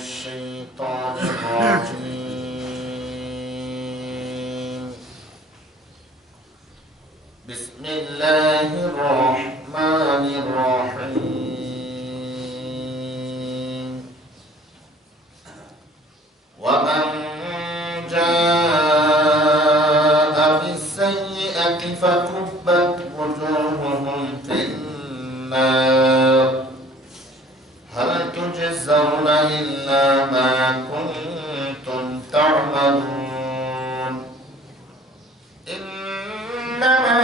الشيطان الرجيم بسم الله الرحمن الرحيم ومن جاء بالسيئة فكبت وجوههم في النار هل تجزون إلا ما كنتم تعملون إنما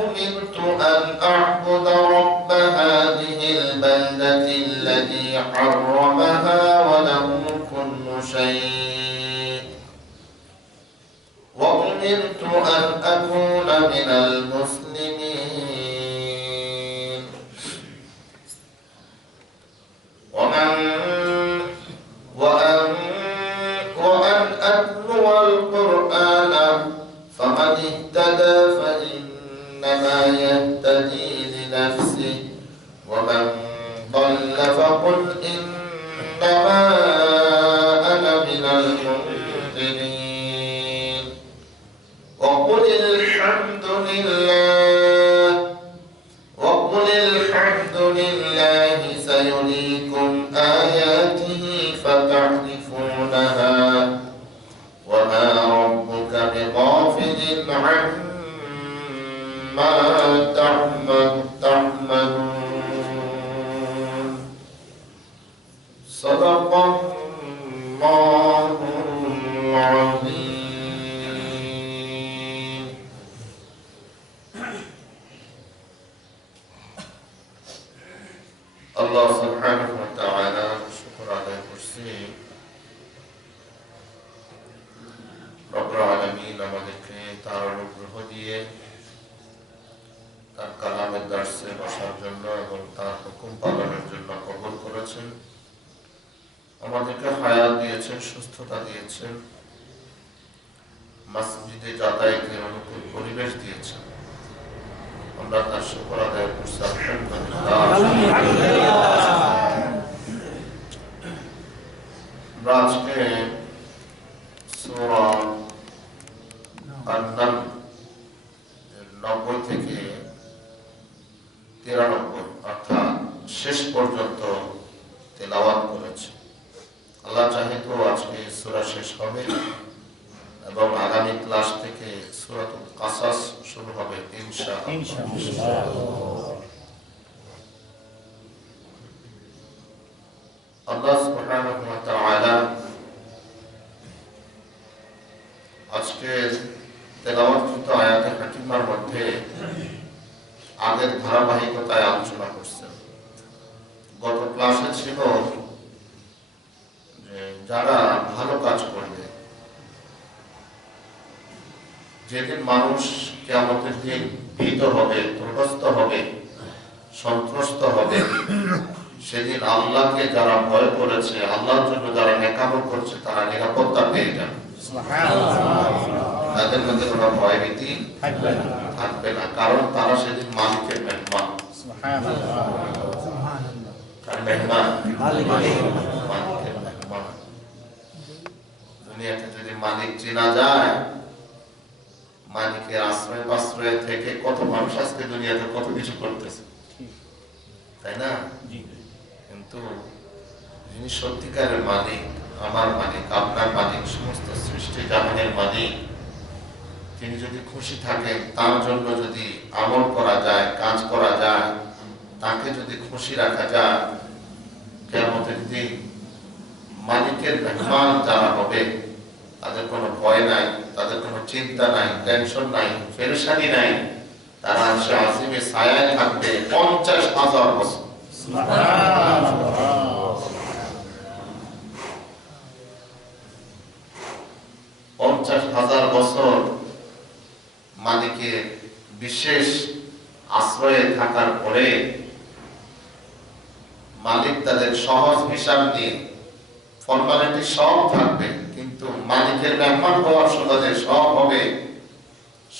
أمرت أن أعبد رب هذه البلدة الذي حرمها وله كل شيء وأمرت أن أكون من المسلمين وأن أتلو القرآن فمن اهتدى فإنما يهتدي لنفسه ومن ضل فقل إنما أنا من المنذرين وقل الحمد لله سيريكم آياته فتعرفونها وما ربك بغافل عما تعملون صدق الله العظيم الله سبحانه وتعالى شكر على كرسي رب العالمين আমাদেরকে তার অনুগ্রহ দিয়ে তার কালামের দর্শে বসার জন্য এবং তার হুকুম পালনের জন্য কবুল করেছেন আমাদেরকে হায়াত দিয়েছেন সুস্থতা দিয়েছেন মসজিদে যাতায়াতের অনুকূল পরিবেশ দিয়েছেন আমরা তার শুকর আদায় করছি আলহামদুলিল্লাহ আজকে সূরা আন-নাম 90 থেকে 93 অর্থাৎ শেষ পর্যন্ত তেলাওয়াত করেছি আল্লাহ চাহে তো আজকে সূরা শেষ হবে এবং আগামী ক্লাস থেকে সূরাতুল কাসাস শুরু হবে ইনশাআল্লাহ আল্লাহ সুবহানাহু ওয়া তাআলা আজকে তেলাওয়াতকৃত আয়াতে হাকিমার মধ্যে আগের ধারাবাহিকতায় আলোচনা করছেন গত ক্লাসে ছিল যে যারা ভালো কাজ করবে যেদিন মানুষ কিয়ামতের দিন ভীত হবে ত্রস্ত হবে সন্ত্রস্ত হবে সেদিন আল্লাহকে যারা ভয় করেছে আল্লাহর জন্য যারা নেকামল করছে তারা নিরাপত্তা পেয়ে যাবে তাদের মধ্যে কোনো ভয় ভীতি থাকবে না কারণ তারা সেদিন মালিকের মেহমান দুনিয়াতে যদি মালিক চেনা যায় মালিকের আশ্রয় পাশ্রয় থেকে কত মানুষ আজকে দুনিয়াতে কত কিছু করতেছে তাই না কিন্তু যিনি সত্যিকারের মালিক আমার মালিক আপনার মালিক সমস্ত সৃষ্টি জাহানের মালিক তিনি যদি খুশি থাকেন তার জন্য যদি আমল করা যায় কাজ করা যায় তাকে যদি খুশি রাখা যায় কিয়ামতের দিন মালিকের মেহমান যারা হবে তাদের কোনো ভয় নাই তাদের কোনো চিন্তা নাই টেনশন নাই পেরেশানি নাই তারা আরশে আজিমে ছায়ায় থাকবে 50,000 বছর সুবহানাল্লাহ 50,000 বছর মালিকের বিশেষ আশ্রয়ে থাকার পরে মালিক তাদের সহজ হিসাব নিয়ে ফর্মালিটি সব থাকবে কিন্তু মালিকের মেহমান হওয়ার সুবাদে সব হবে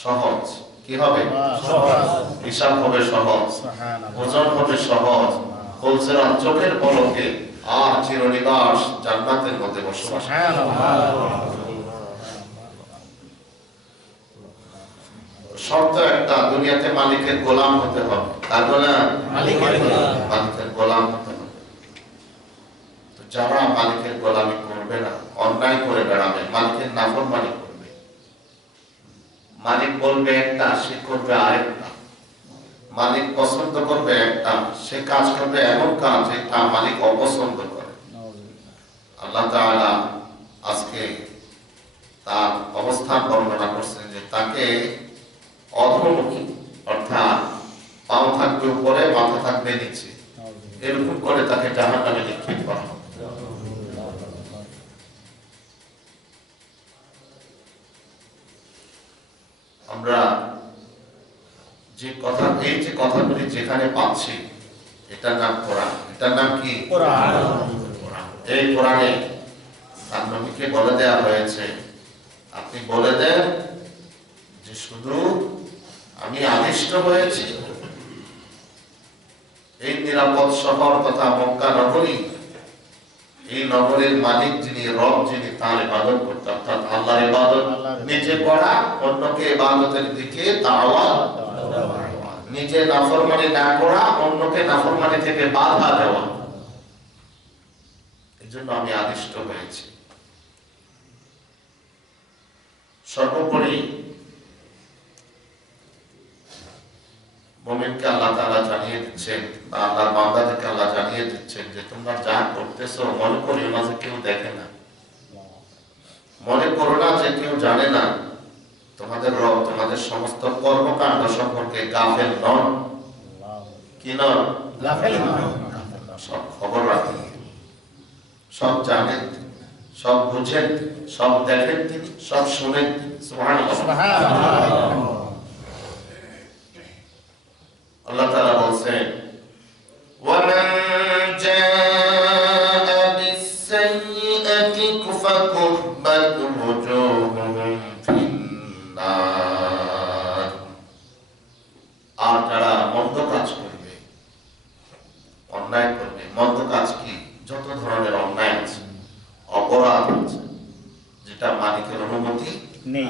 সহজ কি হবে সহজ হিসাব হবে সহজ ওজন হবে সহজ বলছেন চোখের পলকে আর চিরনিবাস জান্নাতের মধ্যে বসবাস। শর্ত একটা, দুনিয়াতে মালিকের গোলাম হতে হবে। তার না মালিকের গোলাম হতে হবে। তো যারা মালিকের গোলামি করবে না, অন্যায় করে বেড়াবে, মালিকের নাফরমানি করবে, মালিক বলবে একটা, সে করবে আরেকটা, মালিক পছন্দ করবে একটা, সে কাজ করবে এমন কাজ যেটা মালিক অপছন্দ করে। আল্লাহ তাআলা আজকে তার অবস্থান বর্ণনা করছেন যে তাকে অধোমুখী, অর্থাৎ পাও থাকবে উপরে, মাথা থাকবে নিচে, এরকম করে তাকে জাহান্নামে নিক্ষেপ করা হবে। আমরা যে কথা, এই যে কথাগুলি যেখানে পাচ্ছি, এটার নাম কোরআন। এটার নাম কি? কোরআন। এই কোরআনে তার নবীকে বলে দেওয়া হয়েছে, আপনি বলে দেন যে শুধু আমি আদিষ্ট হয়েছি এই নিরাপদ শহর তথা মক্কা নগরী, এই নগরের মালিক যিনি, রব যিনি, তার ইবাদত করতে, অর্থাৎ আল্লাহর ইবাদত নিজে করা, অন্যকে ইবাদতের দিকে দাওয়াত, নিজে নাফরমানি না করা, অন্যকে নাফরমানি থেকে বাধা দেওয়া। এজন্য আমি আদিষ্ট হয়েছি। সর্বোপরি মুমিনকে আল্লাহ তাআলা জানিয়ে দিচ্ছেন, বা আল্লাহর বান্দাদেরকে আল্লাহ জানিয়ে দিচ্ছেন যে তোমরা যা করতেছো মনে করিও না যে কেউ দেখে না, মনে করো না যে কেউ জানে না। তোমাদের রব তোমাদের সমস্ত কর্মকাণ্ড সম্পর্কে গাফেল নন। কি নন? গাফেল নন। সব খবর রাখেন, সব জানেন, সব বুঝেন, সব দেখেন তিনি, সব শুনেন তিনি। সুবহানাল্লাহ, সুবহানাল্লাহ। আল্লাহ তাআলা বলেন, ওয়ামান জাআ বিস-সাইয়্যাতি ফাকুব্বাত ওজুহুহুম ফিন-নার। আর যারা মন্দ কাজ করবে, অন্যায় করবে, মন্দ কাজ কি? যত ধরনের অন্যায় আছে, অপরাধ আছে, যেটা মালিকের অনুমতি নেই,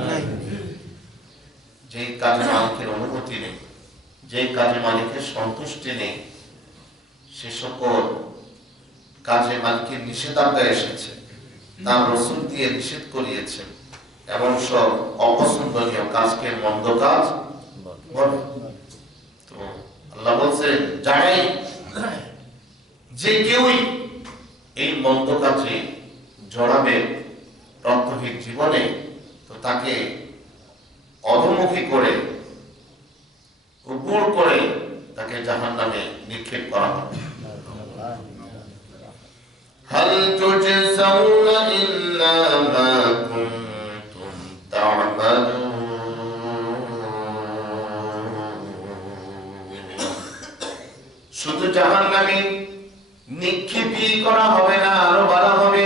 যেই কাজে মালিকের অনুমতি নেই, যে কাজে মালিকের সন্তুষ্টি নেই, সে সকল কাজে মালিকের নিষেধাজ্ঞা এসেছে, তার রাসূল দিয়ে নিষেধ করিয়েছেন, এমন সব অপছন্দনীয় কাজকে মন্দ কাজ বলে। তো আল্লাহ বলছেন, যারাই, যে কেউই এই মন্দ কাজে জড়াবে প্রাত্যহিক জীবনে, তো তাকে অধোমুখী করে, উপর করে তাকে জাহান্নামে নিক্ষেপ করা হবে। হাল তুজজাউনা ইল্লা মা কুনতুম তা'মালুন। শুধু জাহান্নামে নিক্ষেপই করা হবে না, আরো বলা হবে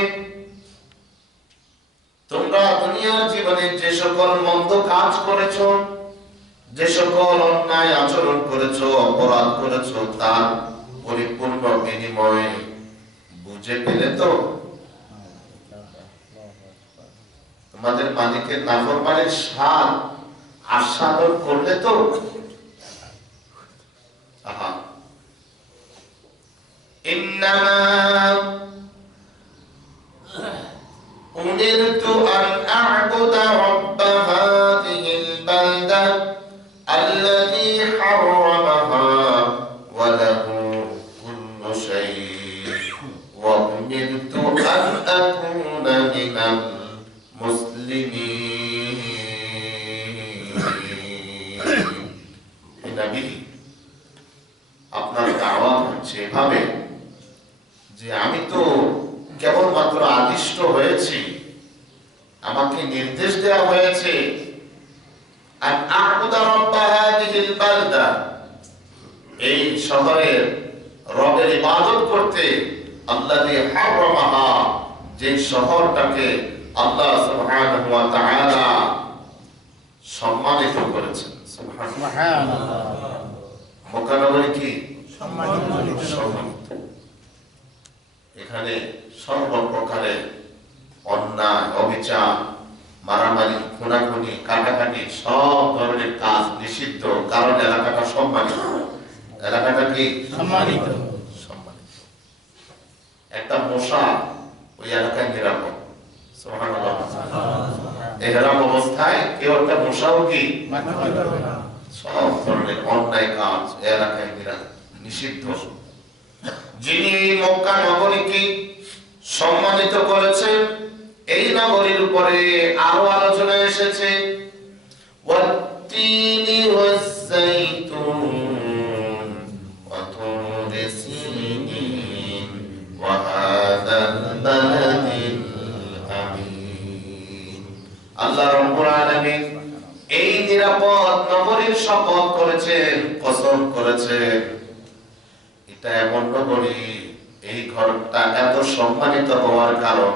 তোমরা দুনিয়ার জীবনে যে সকল মন্দ কাজ করেছো, যে সকল অন্যায় আচরণ করেছো, অপরাধ করেছো, তার পরিপূর্ণ বিনিময় বুঝে পেলে তো? তোমাদের মালিকের নাফরমানির স্বাদ আস্বাদন করলে তো? আহা, ইন্নামা উমিরতু আন আ'বুদা রাব্ব হাযিহিল বালদা আল্লাযী হাররামাহা ওয়া লাহু কুল্লু শাই ওয়া উমিরতু আন আকুনা মিনাল মুসলিমিন। হে নবী, আপনার দাওয়াত হচ্ছে এভাবে যে আমি তো কেবলমাত্র আদিষ্ট হয়েছি, আমাকে নির্দেশ দেওয়া হয়েছে আন আ'বুদা রাব্ব হাযিহিল বালদা, এই শহরের রবের ইবাদত করতে, আল্লাযী হাররামাহা, যে শহরটাকে আল্লাহ সুবহানাহু ওয়া তাআলা সম্মানিত করেছেন। সুবহানাল্লাহ। মক্কা নগরী কি সম্মানিত। এখানে সর্বপ্রকারের অন্যায়, অবিচার, মারামারি, খুনাখুনি, কাটাকাটি সব ধরনের কাজ নিষিদ্ধ। কারণ এলাকাটা সম্মানিত। এলাকাটা কি সম্মানিত? সম্মানিত। একটা মশা ওই এলাকায় নিরাপদ। সুবহানাল্লাহ। এহরাম অবস্থায় কেউ একটা মশাও কি সব ধরনের অন্যায় কাজ এলাকায় নিষিদ্ধ। যিনি মক্কা নগরীকে সম্মানিত করেছেন, এই নগরীর উপরে আরো আলোচনা এসেছে ওয়াত্তিনি ওয়াজ-যাইতুন ওয়া তুরি সিনিন ওয়া হাযাল বালাদিল আমিন। আল্লাহ রাব্বুল আলামিন এই নিরাপদ নগরীর শপথ করেছেন, কসম করেছেন। এটা এমন নগরী, এই ঘরটা এত সম্মানিত হওয়ার কারণ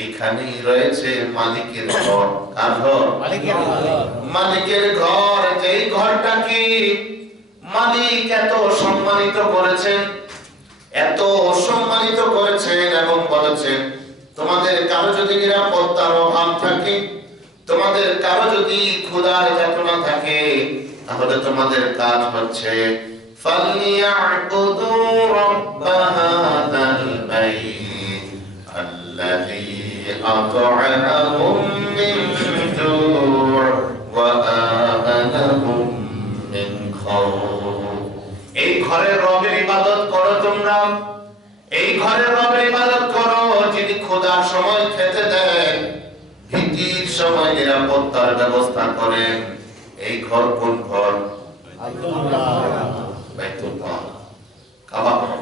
এইখানেই রয়েছে মালিকের ঘর। কার ঘর? মালিকের ঘর। যেই ঘরটাকে মালিক এত সম্মানিত করেছেন, এত সম্মানিত করেছেন এবং বলেছেন তোমাদের কারো যদি নিরাপত্তার অভাব থাকে, তোমাদের কারো যদি ক্ষুধার যাতনা থাকে, তাহলে তোমাদের কাজ হচ্ছে فَلْيَعْبُدُوا رَبَّ هَذَا الْبَيْتِ الَّذِي أَطْعَمَهُم مِّن جُوعٍ وَآمَنَهُم مِّنْ خَوْفٍ। এই ঘরের রবের ইবাদত করো তোমরা, এই ঘরের রবের ইবাদত করো যিনি ক্ষুধার সময় খেতে দেন, ভীতির সময় নিরাপত্তার ব্যবস্থা করেন। এই ঘর কোন ঘর? বাইতুল্লাহ, কাবা ঘর।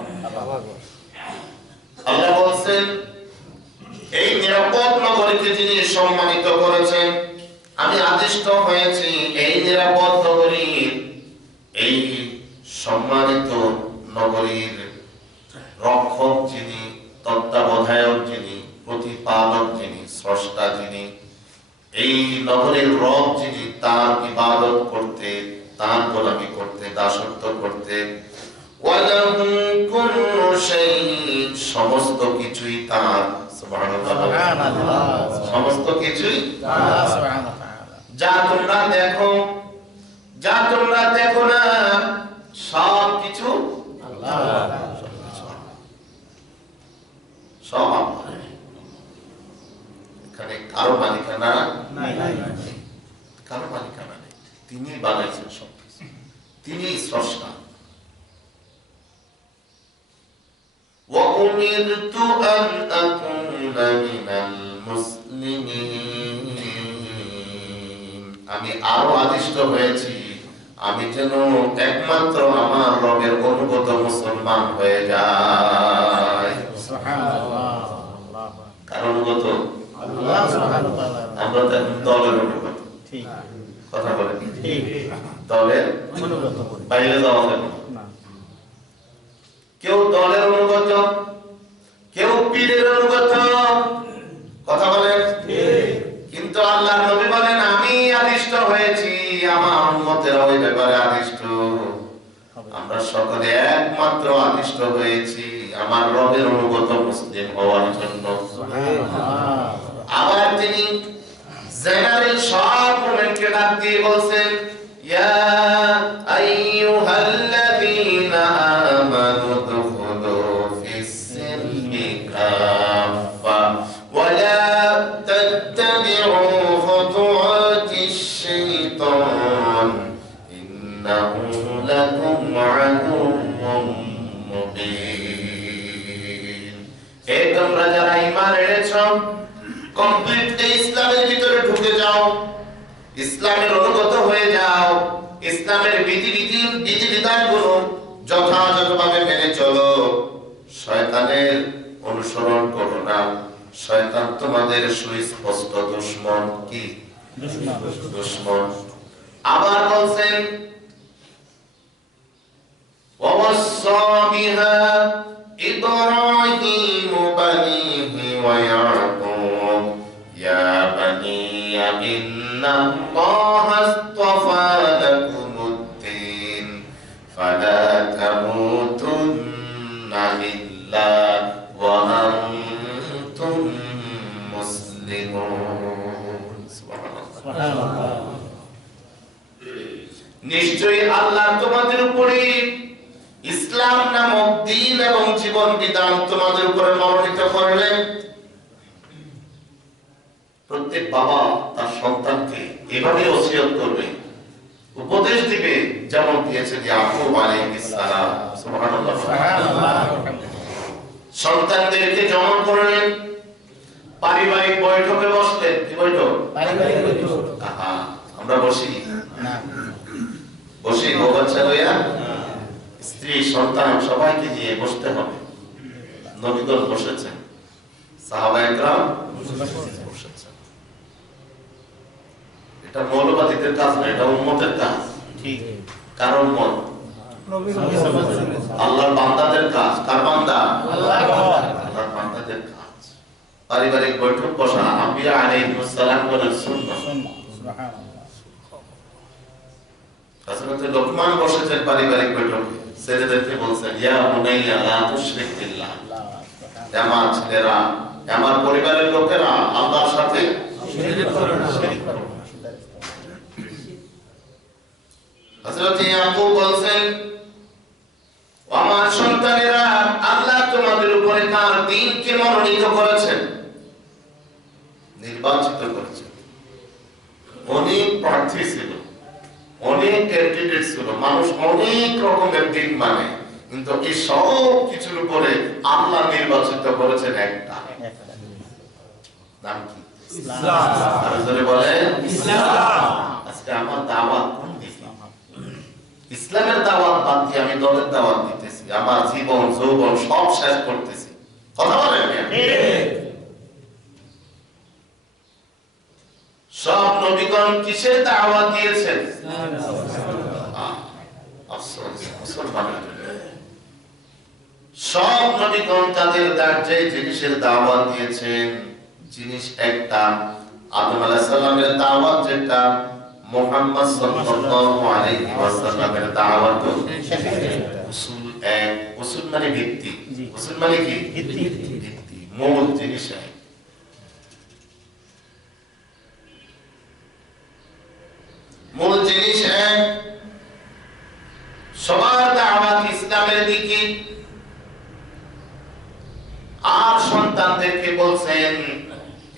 আল্লাহ বলেন এই নিরাপদ নগরীকে যিনি সম্মানিত করেছেন, আমি আদিষ্ট হয়েছি এই নিরাপদ নগরীর, এই সম্মানিত নগরীর রক্ষক যিনি, তত্ত্বাবধায়ক যিনি, প্রতিপালক যিনি, স্রষ্টা যিনি, এই নগরের রব যিনি, তার ইবাদত করতে, তার গোলামি করতে, দাসত্ব করতে। ওয়ালাহু কুল্লু শাইইন, সমস্ত কিছুই তার। সুবহানাল্লাহ। সমস্ত কিছুই তার। সুবহানাল্লাহ। যা তোমরা দেখো, যা তোমরা দেখো না, সব কিছু আল্লাহ। সব আল্লাহ। এখানে কারো মালিকানা নাই, কারো মালিকানা নেই। তিনি বানাইছেন সব কিছু, তিনি স্রষ্টা। وَأُمِرْتُ أَنْ أَكُونَ مِنَ الْمُسْلِمِينَ, আমি আরো আদিষ্ট হয়েছি আমি যেন একমাত্র আমার রবের অনুগত মুসলমান হয়ে যাই। সুবহানাল্লাহ। কার অনুগত? আল্লাহ সুবহানাহু ওয়া তাআলা। আমরা তো দলের অনুগত। ঠিক কথা বলেন। ঠিক দলের অনুগত, বাইরে যাওয়া যাবে না। কেউ দলের অনুগত, কেউ পীরের অনুগত, কথা বলেন। ঠিক কিন্তু আল্লাহর নবী বলেন আমি আদিষ্ট হয়েছি, আমার উম্মতেরা ওই ব্যাপারে আদিষ্ট। আমরা সকলে একমাত্র আদিষ্ট হয়েছি আমার রবের অনুগত মুসলিম হওয়ার জন্য। আবার তিনি জেনারেল সব মুমিনকে ডাক দিয়ে বলছেন ইয়া আইয়ুহাল্লাযীনা আমানু দুখুলু ফিস-সিলমি কাফা ওয়া লা তাত্তাবি'উ খুতুওয়াতিশ শাইতান ইন্নাহু লাকুম আদুউম মুবিন। হে তোমরা যারা ঈমান এনেছো, কমপ্লিট ইসলামের ভিতরে ঢুকে যাও, ইসলামের অনুগত হয়ে যাও, ইসলামের বিধিবিধানগুলো যথাযথভাবে মেনে চলো, শয়তানের অনুসরণ করো না। শয়তান তোমাদের সুস্পষ্ট দুশমন। কি দুশমন? আবার বলছেন ওয়াসাসা বিহা ইব্রাহিমু বানিহি ওয়া ইয়াকুব ইয়া বানি ইন্নাল্লাহা আসতাফা লাকুমুদ-দীন ফালা তামুত বিধান তোমাদের উপরে মনোনীত করলেন। প্রত্যেক বাবা তার সন্তানকে এভাবে ওসিয়ত করবে, উপদেশ দিবে, যেমন দিয়েছেন ইয়াকুব আলাইহিস সালাম। সুবহানাল্লাহ। সন্তানদেরকে যেমন করলেন, পারিবারিক বৈঠকে বসলেন। কি বৈঠক? পারিবারিক বৈঠক। আমরা বসি না, বসি গো বাচ্চা লইয়া, স্ত্রী সন্তান সবাইকে নিয়ে বসতে হবে। নবীগণ বসেছেন, সাহাবায়ে কেরাম বসেছেন। এটা মৌলবাদীদের কাজ না, এটা উম্মতের কাজ। ঠিক। কার উম্মত? আল্লাহর বান্দাদের কাজ। কার বান্দা? আল্লাহর বান্দাদের কাজ। পারিবারিক বৈঠক বসা আম্বিয়া আলাইহিস সালাম বলেন সুন্নাহ। সুবহানাল্লাহ। হযরত লোকমান বসেছেন পারিবারিক বৈঠকে, ছেলেদেরকে বলছেন ইয়া বুনাইয়া লা তুশরিক বিল্লাহ। আমার ছেলেরা, আমার পরিবারের লোকেরা আল্লাহর সাথে শিরক করো না। হযরত ইয়াকুব বলেন আমার সন্তানেরা, আল্লাহ তোমাদের উপরে তার দ্বীনকে মনোনীত করেছেন, নির্বাচিত করেছেন। অনেক প্রার্থী ছিল, অনেক ক্যান্ডিডেট ছিল, মানুষ অনেক রকমের দিন মানে, কিন্তু এই সব কিছুর উপরে আল্লাহ নির্বাচিত করেছেন একটা। নাম কি? ইসলাম। আর জোরে বলেন ইসলাম। আজকে আমার দাওয়াত কোন দিকে? ইসলামের দাওয়াত বাদ দিয়ে আমি দলের দাওয়াত দিতেছি, আমার জীবন যৌবন সব শেষ করতেছি। কথা বলেন না? সব নবীগণ কিসের দাওয়াত দিয়েছেন? সব নবীগণ তাদের যে জিনিসের দাওয়াত দিয়েছেন, জিনিস একটা। আদম আলাইহিস সালামের দাওয়াত যেটা, মুহাম্মদ সাল্লাল্লাহু আলাইহি ওয়াসাল্লামের দাওয়াত উসুল এক। উসুল মানে ভিত্তি। উসুল মানে কি? ভিত্তি, মূল জিনিস এক। মূল জিনিস এক। সবার দাওয়াত ইসলামের দিকে। আর সন্তানদেরকে বলছেন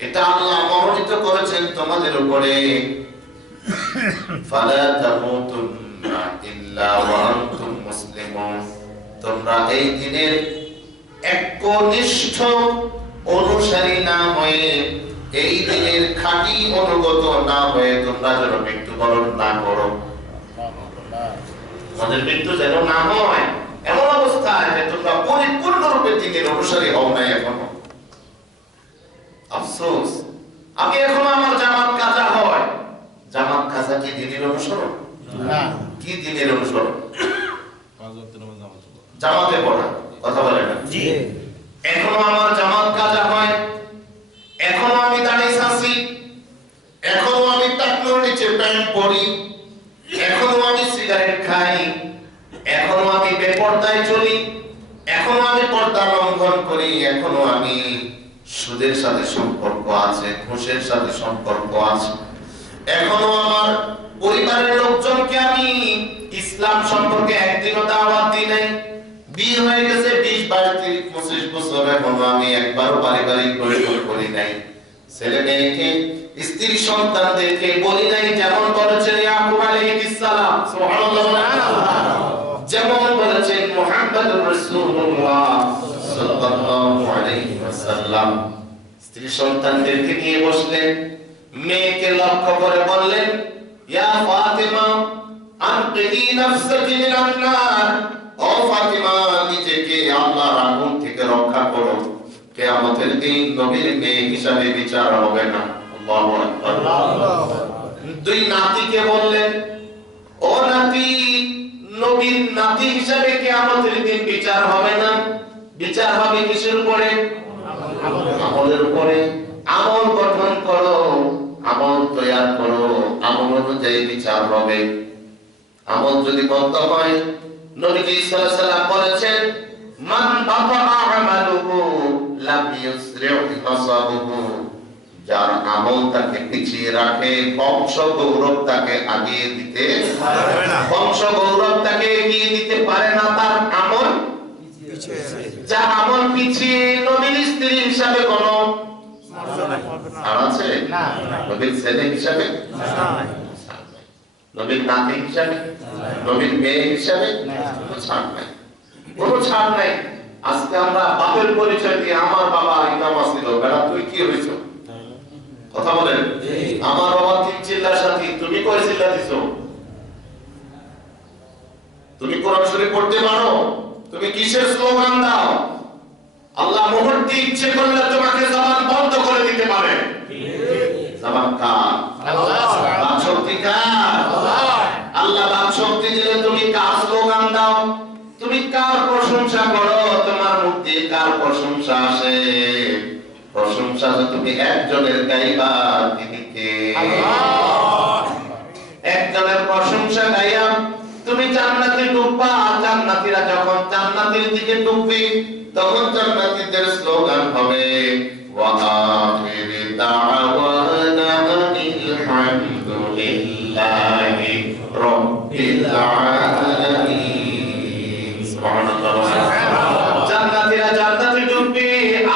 এটা আল্লাহ মনোনীত করেছেন তোমাদের উপরে, ফালা তামুতুন্না ইল্লা ওয়া আনতুম মুসলিমুন। তোমরা এই দিনের একনিষ্ঠ অনুসারী না হয়ে, এই দিনের খাঁটি অনুগত না হয়ে তোমরা যেন মৃত্যুবরণ না করো। তোমাদের মৃত্যু যেন না হয় এমন অবস্থায় যে তোমরা পরিপূর্ণরূপে দিনের অনুসারী হও না এখনো। আফসোস, আমি এখনো আমার জামাত কাজা হয়। জামাত কাজা কি দিনের অনুসরণ? না। কি দিনের অনুসরণ? জামাতে পড়া। কথা বলেন না? জি। এখনো আমার জামাত কাজা হয়, এখনো আমি দাড়ি ছাঁচি, এখনো আমি টাকনোর নিচে প্যান্ট পরি, এখনো আমি সিগারেট খাই, এখনো আমি বেপরদায় চলি, এখনো আমি পর্দা লঙ্ঘন করি, এখনো আমি সুদের সাথে সম্পর্ক আছে, ঘুষের সাথে সম্পর্ক আছে, এখনো আমার পরিবারের লোকজনকে আমি ইসলাম সম্পর্কে একদিনও দাওয়াত দিই নাই। বিয়ে হয়ে গেছে 20, 22, 30, 25 বছর, এখনো আমি একবারও পারিবারিক বৈঠক করি নাই। ছেলে মেয়েকে, স্ত্রী সন্তানদেরকে বলি নাই, যেমন বলেছেন ইয়াকুব আলাইহিস সালাম। সুবহানাল্লাহ। যেমন বলেছেন মুহাম্মদুর রাসূলুল্লাহ সাল্লাল্লাহু আলাইহি ওয়াসাল্লাম। স্ত্রী সন্তানদেরকে নিয়ে বসলেন, মেয়েকে লক্ষ্য করে বললেন ইয়া ফাতিমা আনকিহি নাফসাকি মিনান নার। ও ফাতিমা, নিজেকে আল্লাহর আগুন থেকে রক্ষা করো। কিয়ামতের দিন নবীর মেয়ে হিসাবে বিচার হবে না। আল্লাহু আকবার। দুই নাতিকে বললেন ও নাতি, নবীর নাতি হিসাবে কিয়ামতের দিন বিচার হবে না, বিচার হবে কিসের উপরে? আমলের উপরে। আমল গঠন করো, আমল তৈরি করো, আমল অনুযায়ী বিচার হবে। আমল যদি বন্ধ হয়, নবীজি সাল্লাল্লাহু আলাইহি ওয়াসাল্লাম বলেছেন মান বাতা আমালুহু লাম ইউসরিউ নাসাবুহু। যার আমল তাকে পিছিয়ে রাখে, বংশ গৌরব তাকে আগিয়ে দিতে পারে না। বংশ গৌরব তাকে এগিয়ে দিতে পারে না, তার আমল পিছিয়ে। যার আমল পিছিয়ে নবীর স্ত্রী হিসাবে কোনো আছে না, নবীর ছেলে হিসাবে নবীর নাতি হিসাবে নবীর মেয়ে হিসাবে ছাড় নাই, কোনো ছাড় নাই। আজকে আমরা বাপের পরিচয় দিয়ে আমার বাবা ইমাম ছিল, বেড়া তুই কি হয়েছ? কথা বলেন, আমার বাবা 3 চিল্লার সাথী, তুমি কয় চিল্লা দিছো? তুমি কোরআন শরীফ পড়তে পারো? তুমি কিসের স্লোগান দাও? আল্লাহ মুহূর্তে ইচ্ছে করলে তোমাকে জবান বন্ধ করে দিতে পারে। জবান কার? আল্লাহ। বাক শক্তি কার? আল্লাহ। আল্লাহ বাক শক্তি দিলে তুমি কার স্লোগান দাও? তুমি কার প্রশংসা করো? তোমার মুখ দিয়ে কার প্রশংসা আসে? প্রশংসা তো তুমি একজনের গাইবা, তিনি কে? আল্লাহ। একজনের প্রশংসা গাইয়া তুমি জান্নাতে ঢুকবা। জান্নাতীরা যখন জান্নাতের দিকে ঢুকবে তখন জান্নাতীদের স্লোগান হবে ওয়া আখিরু দাওয়ানা আনিল হামদুলিল্লাহি রাব্বিল আলামিন। সুবহানাল্লাহ। জান্নাতীরা জান্নাতে ঢুকবে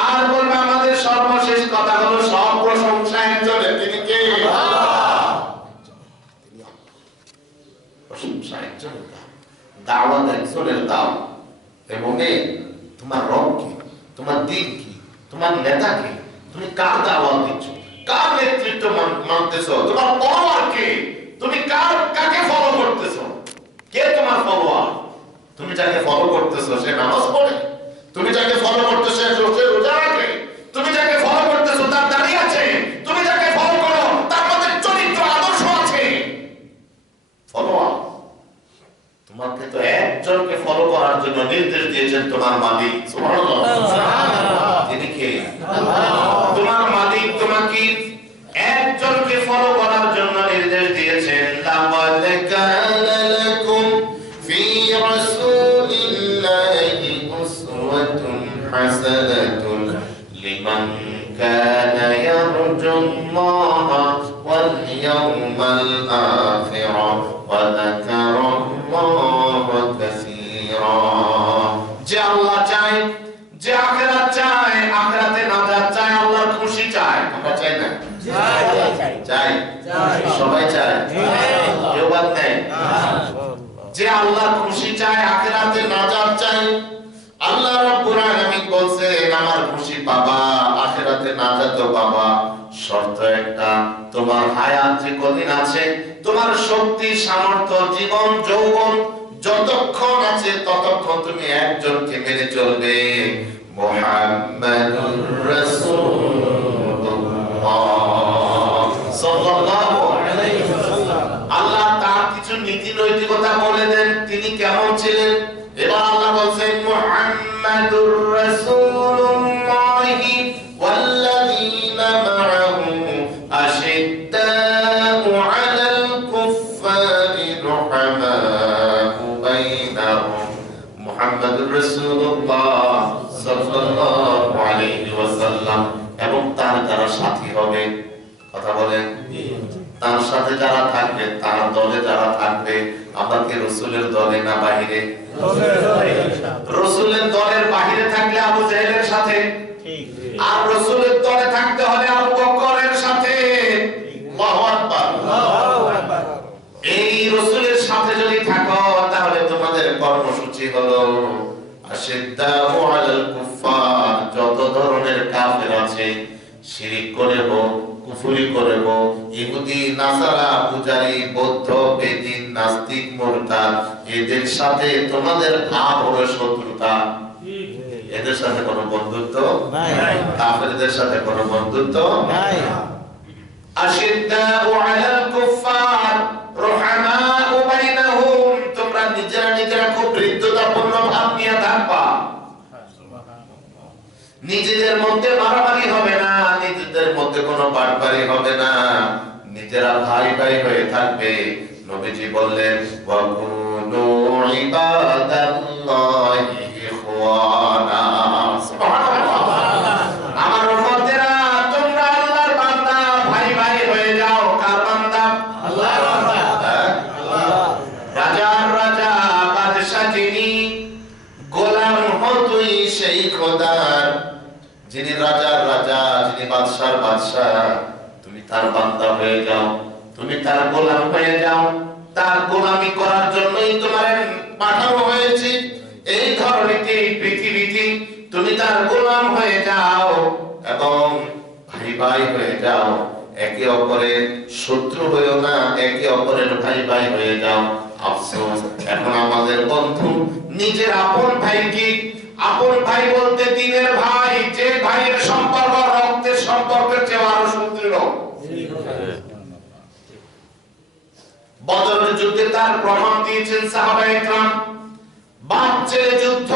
আর বলবে আমাদের সর্বশেষ কথা হলো সব প্রশংসা একজনের, তিনি কে? আল্লাহ। প্রশংসা একজনের, দাওয়াত একজনের দাও। এবং তোমার রব কি, তোমার দিন কি, তোমার নেতা কি, তুমি কার দাওয়াত দিচ্ছ, কার নেতৃত্ব মানতেছো, তোমার ফলোয়ার কে, তুমি কাকে ফলো করতেছো, কে তোমার ফলোয়ার? তুমি যাকে ফলো করতেছো সে নামাজ পড়ে, তুমি যাকে ফলো করতেছো সে রোজা রাখে, তুমি যাকে ফলো করতেছো তার দাড়ি আছে, তুমি যাকে ফলো করো তার মধ্যে চরিত্র আদর্শ আছে। ফলোয়ার তোমাকে তো একজনকে ফলো করার জন্য নির্দেশ দিয়েছেন তোমার মালিক। সুবহানাল্লাহ। তিনি কে? আল্লাহ। তোমার মালিক তোমাকে একজনকে ফলো করার জন্য নির্দেশ দিয়েছেন। লাকাদ কানা লাকুম ফি রাসূলিল্লাহি উসওয়াতুন হাসানাতুন লিমান কানা ইয়ারজুল্লাহা ওয়াল ইয়াওমাল আখির ওয়া যাকারা যে আল্লাহ চায়, যে আখিরাত চায়, আখিরাতে নাজাত চায়, আল্লাহর খুশি চায়। আমরা চাই না? চাই। সবাই চায়, কেউ বাদ নেই। যে আল্লাহর খুশি চায়, আখিরাতে নাজাত চায়, আল্লাহ রাব্বুল আলামিন বলছেন আমার খুশি পাবা, আখিরাতে নাজাতও পাবা। শর্ত একটা, তোমার হায়াত যে কদিন আছে, তোমার শক্তি সামর্থ্য জীবন যৌবন যতক্ষণ আছে ততক্ষণ তুমি একজনকে মেনে চলবে, মুহাম্মাদুর রাসূলুল্লাহ সাল্লাল্লাহু আলাইহি ওয়াসাল্লাম। আল্লাহ তার কিছু নীতি নৈতিকতা বলে দেন, তিনি কেমন ছিলেন। এবার আল্লাহ বলেন মুহাম্মাদুর রাসূলুল্লাহি ওয়াল্লাযীনা মা'আহু আশিদ্দাউ আলাল কুফফারি রুহামাউ বাইনাহুম। মুহাম্মাদুর রাসূলুল্লাহ সাল্লাল্লাহু আলাইহি ওয়াসাল্লাম এবং তার যারা সাথী হবে, কথা বলেন, তার সাথে যারা থাকবে, তার দলে যারা থাকবে, আমরা কি রাসূলের দলে না বাহিরে? রাসূলের দলের বাহিরে থাকলে আবু জাহেলের সাথে, আর রাসূলের দলে থাকতে হলে আবু বকরের সাথে। আল্লাহু আকবার। এই রাসূলের সাথে যদি থাকো তাহলে তোমাদের কর্মসূচি হলো আশিদ্দাউ আলাল কুফফার, যত ধরনের কাফের আছে, শিরিক করে হোক, কুফরি করে হোক, ইহুদি নাসারা পূজারী বৌদ্ধ বেদিন নাস্তিক মুরতাদ, এদের সাথে তোমাদের ভাব হলো শত্রুতা। এদের সাথে কোনো বন্ধুত্ব নাই, কাফেরদের সাথে কোনো বন্ধুত্ব নাই। আশিদ্দাউ আলাল কুফফার রুহামাউ বাইনাহুম, তোমরা নিজেরা খুব হৃদ্যতাপূর্ণ ভাব নিয়ে থাকবা। নিজেদের মধ্যে মারামারি হবে না, নিজেদের মধ্যে কোনো বাড়বাড়ি হবে না, নিজেরা ভাই ভাই হয়ে থাকবে। নবীজি বললেন ওয়া কুনু ইবাদাল্লাহি ইখওয়ানা। সুবহানাল্লাহ। আমার উম্মতেরা তোমরা আল্লাহর বান্দা, ভাই ভাই হয়ে যাও। কার বান্দা? আল্লাহর বান্দা। আল্লাহ রাজার রাজা, বাদশা যিনি, গোলাম হতুই সেই যিনি রাজার রাজা, যিনি বাদশার বাদশাহ, তুমি তার বান্দা হয়ে যাও, তুমি তার গোলাম হয়ে যাও। তার গোলামি করার জন্যই তোমার পাঠানো হয়েছে এই ধরনীতে, এই পৃথিবীতে। তুমি তার গোলাম হয়ে যাও এবং ভাই ভাই হয়ে যাও, একে অপরের শত্রু হয়েও না, একে অপরের ভাই ভাই হয়ে যাও। আফসোস, এখন আমাদের বন্ধু নিজের আপন ভাইকে, আপন ভাই বলতে দিনের ভাই, যে ভাইয়ের সম্পর্ক রক্তের সম্পর্কের চেয়ে আরো সুদৃঢ়। বদরের যুদ্ধে তার প্রমাণ দিয়েছেন সাহাবায়ে কেরাম। বাপ ছেলে যুদ্ধ,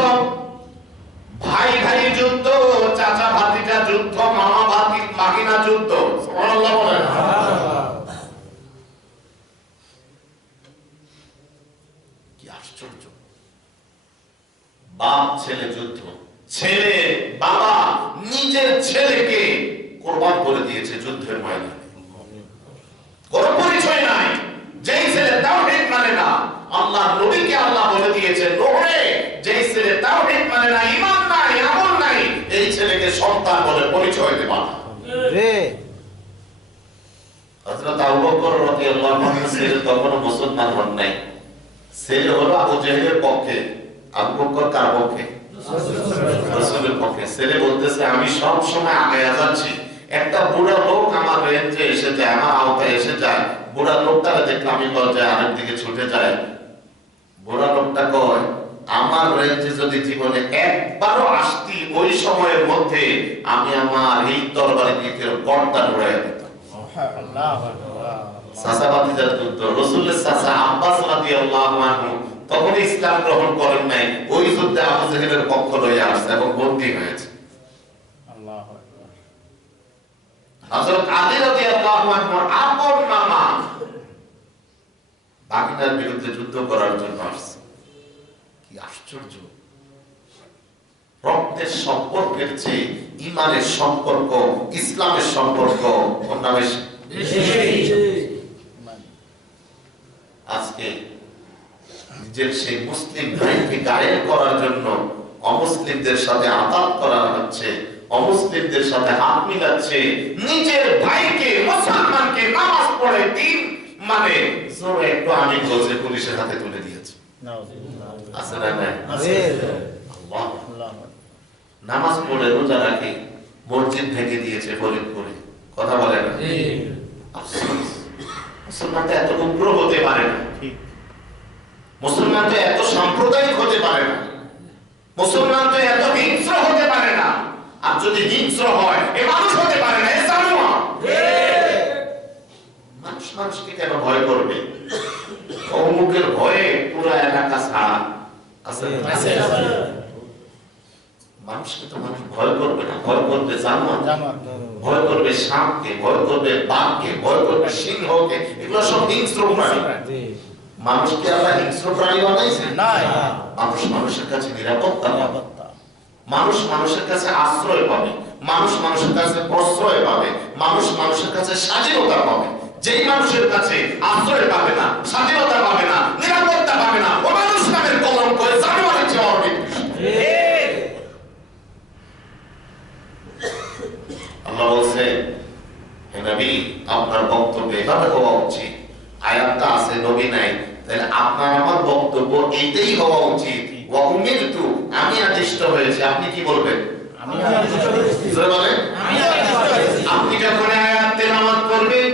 ভাই ভাই যুদ্ধ, চাচা ভাতিজা যুদ্ধ, মামা ভাগিনা যুদ্ধ। সুবহানাল্লাহ বলেন। কি আশ্চর্য! বাপ ছেলে যুদ্ধ, ছেলে বাবা নিজের ছেলেকে কোরবান করে দিয়েছে যুদ্ধের ময়দানে। কোন পরিচয় নাই। যেই ছেলে তাওহীদ মানে না, আল্লাহর নবীকে আল্লাহ বলে দিয়েছেন, নূরে যেই ছেলে তাওহীদ মানে না, ঈমান নাই, আমল নাই, এই ছেলেকে সন্তান বলে পরিচয় দেবা না। হযরত আবু বকর রাদিয়াল্লাহু আনহু ছেলে তখনও মুসলমান হন নাই। ছেলে হলো আবু জেহেলের পক্ষে। আবু বকর কার পক্ষে? রাসূলের পক্ষে। ছেলে বলতেছে, আমি সব সময় আগে যাচ্ছি, একটা বুড়া লোক আমার রেঞ্জে এসে যায়, আমার আওতায় এসে যায়। বুড়া লোকটাকে দেখলে আমি যায় আরেক দিকে ছুটে যায়। বুড়া লোকটা কয়, আমার রেঞ্জে যদি জীবনে একবারও আসতি, ওই সময়ের মধ্যে আমি আমার এই তরবারি দিয়ে গর্দান উড়াইয়া দিতাম। চাচা ভাতিজার যুদ্ধ, রাসূলের চাচা আব্বাস রাদিয়াল্লাহু আনহু তখন ইসলাম গ্রহণ করেন নাই, ওই যুদ্ধে আবু জেহেলের পক্ষ লইয়া আসছে এবং বন্দী হয়েছে। আল্লাহু আকবার। হযরত আলী রাদিয়াল্লাহু আনহুর আপন মামা বাগদাদের বিরুদ্ধে যুদ্ধ করার জন্য আসছে। কি আশ্চর্য! রক্তের সম্পর্কের চেয়ে ঈমানের সম্পর্ক, ইসলামের সম্পর্ক কোনটা বেশি? আজকে নিজের সেই মুসলিম ভাইকে গায়েল করার জন্য অমুসলিমদের সাথে আতাত করা হচ্ছে, অমুসলিমদের সাথে হাত মিলাচ্ছে। নিজের ভাইকে, মুসলমানকে নামাজ পড়ে দিন মানে জোরে একটু আমি বলছে পুলিশের হাতে তুলে দিয়েছে। আছে না নাই? নামাজ পড়ে রোজা রাখে, মসজিদ ভেঙে দিয়েছে ফরিদপুরে। কথা বলে না? মুসলমান তো এত উগ্র হতে পারে না, মুসলমান তো এত সাম্প্রদায়িক হতে পারে না, মুসলমান তো এত হিংস্র হতে পারে না। আর যদি হিংস্র হয়, এ মানুষ হতে পারে না, এ জানোয়ার। মানুষ মানুষকে কেন ভয় করবে? অমুকের ভয়ে পুরো এলাকা ছাড়া আছে। মানুষকে তো মানুষ ভয় করবে না, ভয় করবে জানোয়ার, ভয় করবে সাপকে, ভয় করবে বাঘকে, ভয় করবে সিংহকে। এগুলো সব হিংস্র প্রাণী। মানুষকে আল্লাহ হিংস্র প্রাণী বানাইছে? মানুষ মানুষের কাছে নিরাপত্তা, মানুষ মানুষের কাছে আশ্রয় পাবে, মানুষ মানুষের কাছে প্রশ্রয় পাবে, মানুষ মানুষের কাছে স্বাধীনতা পাবে। যেই মানুষের কাছে আশ্রয় পাবে না, স্বাধীনতা পাবে না, নিরাপত্তা পাবে না, ও মানুষ নামের কলঙ্ক জানোয়ারের চেয়ে অনেক বেশি। আল্লাহ বলছে, হে নবী, আপনার বক্তব্য এভাবে হওয়া উচিত। আয়াতটা আছে, নবী নাই, তাহলে আপনার আমার বক্তব্য এটাই হওয়া উচিত। ওয়া উমিরতু, আমি আদিষ্ট হয়েছি। আপনি কি বলবেন? আমি আদিষ্ট হয়েছি। বলেন, আমি আদিষ্ট হয়েছি। আপনি যখন আয়াত তেলাওয়াত করবেন,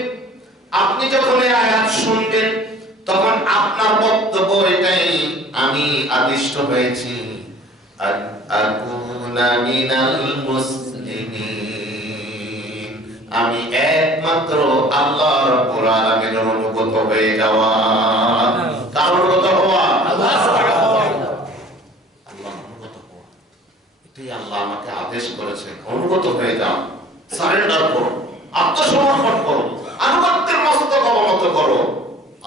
আপনি যখন আয়াত শুনবেন, তখন আপনার বক্তব্য এটাই, আমি আদিষ্ট হয়েছি আকুনা মিনাল মুসলিমিন, আমি একমাত্র আল্লাহ রাব্বুল আলামিনের অনুগত হয়ে যাওয়া। কার অনুগত হওয়া? আল্লাহ সুবহানাহু ওয়া তাআলা। আল্লাহ অনুগত হওয়া, এটাই আল্লাহ আমাকে আদেশ করেছেন। অনুগত হয়ে যাও, সারেন্ডার করো, আত্মসমর্পণ করো, আনুগত্যের মস্তক অবনত করো।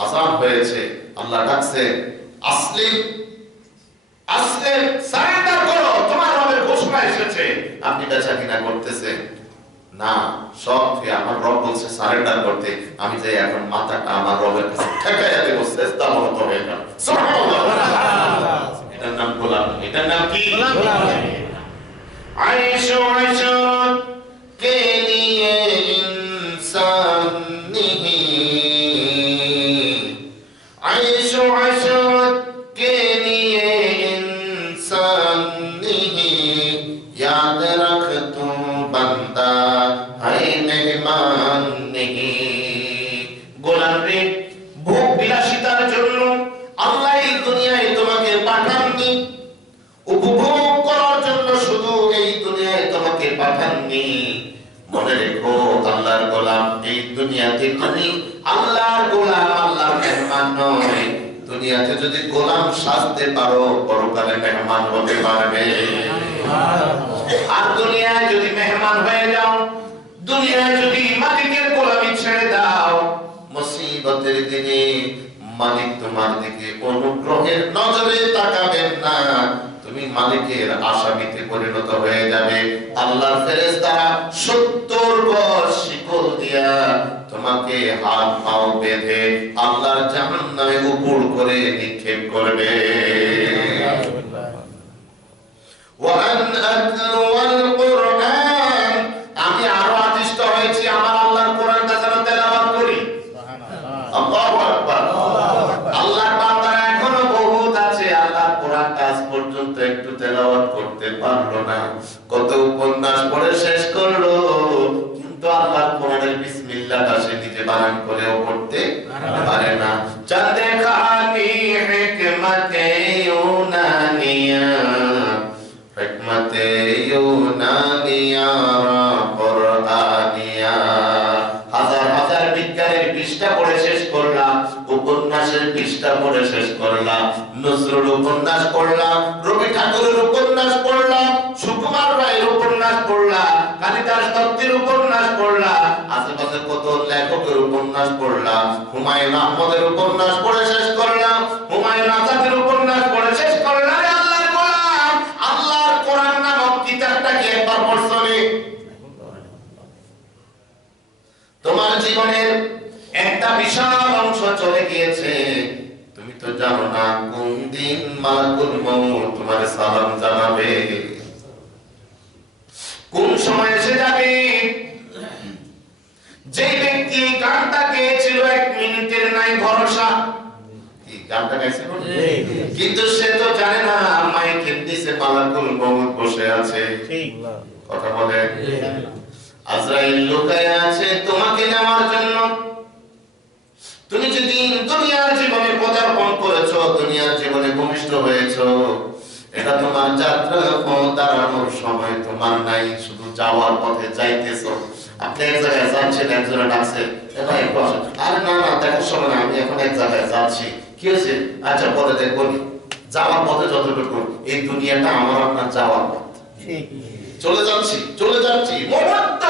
আযান হয়েছে, আল্লাহ ডাকছে, আসলিম, আসলিম, সারেন্ডার করো, তোমার রবের ঘোষণা এসেছে। আপনি বেচাকিনা করতেছেন না, সব থেকে আমার রব বলছে সারেন্ডার করতে, আমি যাই এখন মাথাটা আমার রবের কাছে ঠেকাইয়া দেব, সেজদা অবনত হয়ে যাও। সুবহানাল্লাহ। এটার নাম গোলামি। এটার নাম কি? আয়েশা মনে রেখো আল্লাহর গোলাম এই দুনিয়াতে তুমি আল্লাহর গোলাম, আল্লাহর মেহমান নয়। দুনিয়াতে যদি গোলাম সাজতে পারো পরকালে মেহমান হতে পারবে। আর দুনিয়ায় যদি মেহমান হয়ে যাও, দুনিয়ায় যদি মালিকের গোলামি ছেড়ে দাও, মুসিবতের দিনে মালিক তোমার দিকে অনুগ্রহের নজরে তাকাবেন না, তুমি মালিকের আসামিতে পরিণত হয়ে যাবে। আল্লাহর ফেরেশতারা 70 গজ শিকল দিয়া তোমাকে হাত পাও বেঁধে আল্লাহর জাহান্নামে উপুড় করে নিক্ষেপ করবে। ওয়ান আতলুল কুরআন, আমি আরো আদিষ্ট হয়েছি আমার আল্লাহর কোরআনটা যেন তেলাওয়াত করি। আল্লাহু আকবার। আল্লাহর বান্দারা এখনো বহুত আছে আল্লাহর কোরআনটা আজ পর্যন্ত একটু তেলাওয়াত করতে পারলো না। কত উপন্যাস পড়ে শেষ করলো, কিন্তু আল্লাহর কোরআনের বিসমিল্লাহটা সে নিজে বানান করেও পড়তে পারে না। চাঁদে খানি হিকমতে ইউনানিয়া, হিকমতে ইউনানিয়া কুরআনিয়া। হাজার হাজার বিজ্ঞানের পৃষ্ঠা পড়ে শেষ করলাম, উপন্যাসের পৃষ্ঠা পড়ে শেষ করলাম, নজরুল উপন্যাস পড়লাম, রবি ঠাকুরের উপন্যাস পড়লাম, সুকুমার রায়ের উপন্যাস পড়লাম, কালিদাস দত্তের উপন্যাস পড়লাম, আশেপাশে কত লেখকের উপন্যাস পড়লাম, হুমায়ুন আহমদের উপন্যাস পড়ে শেষ করলাম, হুমায়ুন আজাদের উপন্যাস পড়ে শেষ করলাম। আল্লাহর গোলাম, আল্লাহর কোরআন নামক কিতাবটা কি একবার পড়ছনি? তোমার জীবনের একটা বিশাল অংশ চলে গিয়েছে, তুমি তো জানো না কোন দিন মালাকুল মউত তোমার সালাম জানাবে, কোন সময় এসে যাবে। যে ব্যক্তি গানটা গেয়েছিল 1 মিনিটের নাই ভরসা, কি গানটা গাইছে কিন্তু সে তো জানে না মাইকের নিচে মালাকুল মউত বসে আছে। ঠিক কথা বলে, আজরাইল লুকায় আছে তোমাকে নেওয়ার জন্য। তুমি যদি দুনিয়ার জীবনে পদার্পণ করেছো, দুনিয়ার জীবনে ভূমিষ্ঠ হয়েছো, এটা তোমার যাত্রা দাঁড়ানোর সময় তোমার নাই, শুধু যাওয়ার পথে যাইতেছো। আপনি এক জায়গায় যাচ্ছেন, একজনে ডাকছে ভাই বস, আরে না না দেখার সময় না, আমি এখন এক জায়গায় যাচ্ছি। কি হয়েছে? আচ্ছা পরে দেখবো। যাওয়ার পথে যতটুকু, এই দুনিয়াটা আমার আপনার যাওয়ার পথ। চলে যাচ্ছি চলে যাচ্ছি, মুহূর্ত